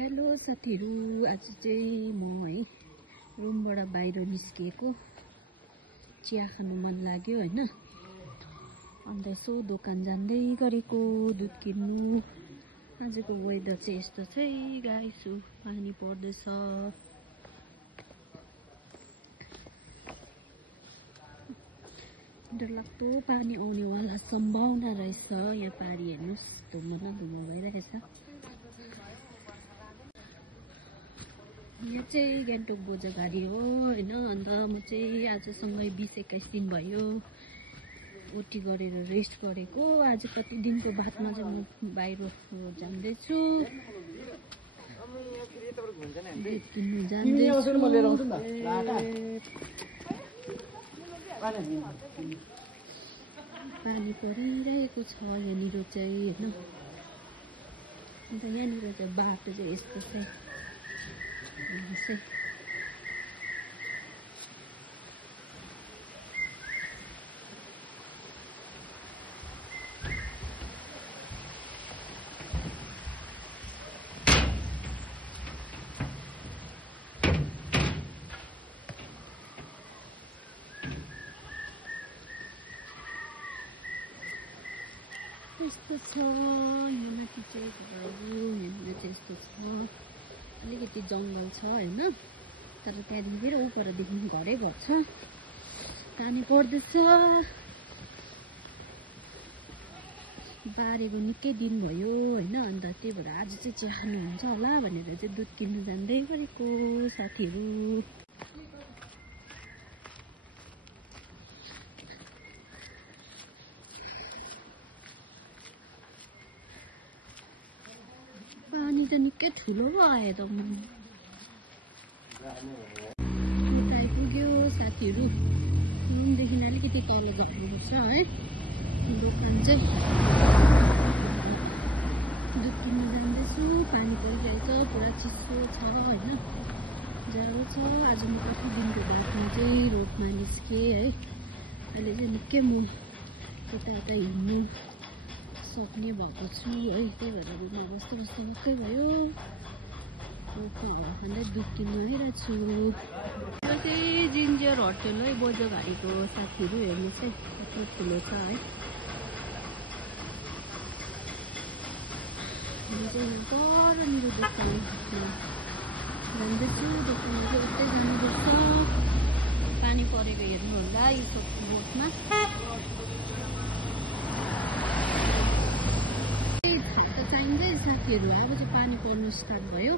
Hello साथीहरु, आज चाहिँ म है रुमबाट बाहिर निस्किएको। चिया खानु मन लाग्यो हैन, अन्त यसो दोकान जाँदै गरेको दुध किन्नु। आजको वेदर चाहिँ यस्तो छ है गाइस, पानी पर्दैछ। डरलाग्दो पानी आउनेवाला सम्भावना रहेछ। यहाँ पारी हेर्नुस्, धुम्म न धुम्म भइरहेछ। यहाँ चाहिँ गान्तोक बोझाघारी हो हैन। अन्त म चाहिँ आजसँगै 20-21 दिन भयो ओटी गरेर रेस्ट गरेको। आज कति दिनको बादमा चाहिँ म बाहिर जाँदैछु, किन्नु जाँदैछु। पानी परिरहेको छ यहाँनिर चाहिँ हैन। अन्त यहाँनिर चाहिँ बाटो चाहिँ यस्तो छ। यस्तो छ यहाँ माथि चाहिँ घरहरू, यहाँनिर चाहिँ यस्तो छ। अलिकति जङ्गल छ हैन, तर त्यहाँदेखि फेरि उपरदेखि घरै घर छ। पानी पर्दैछ, बारेको निकै दिन भयो हैन। अन्त त्यही भएर आज चाहिँ चिया खानुहुन्छ होला भनेर चाहिँ दुध किन्नु जाँदै गरेको साथीहरु। पानी त निकै ठुलो आयो त। यता आइपुग्यो साथीहरु। रुमदेखि अलिकति तल गर्नुपर्छ है दोकान चाहिँ। दुध किन्नु जाँदैछु। पानी परिरहेछ, पुरा चिसो छ हैन, जाडो छ। आज म कति दिनको बादमा चाहिँ रोडमा निस्केँ है। अहिले चाहिँ निकै म यता हिँड्नु सक्ने भएको छु है। त्यही भएर रुममा बस्दै मात्रै भयो। हावा खाँदै दुध किन्नु आइरहेको छु। यो चाहिँ जिन्जर होटल है बोझाघारीको साथीहरु। हेर्नुहोस् है कति ठुलो छ है। हामी चाहिँ यहाँ परनिर दोकानमा जाँदैछु। दोकानमा चाहिँ यस्तै जानुपर्छ। पानी परेको हेर्नु होला यो बोटमा। चाहिँदै साथीहरु, अब चाहिँ पानी पर्नु स्टार्ट भयो।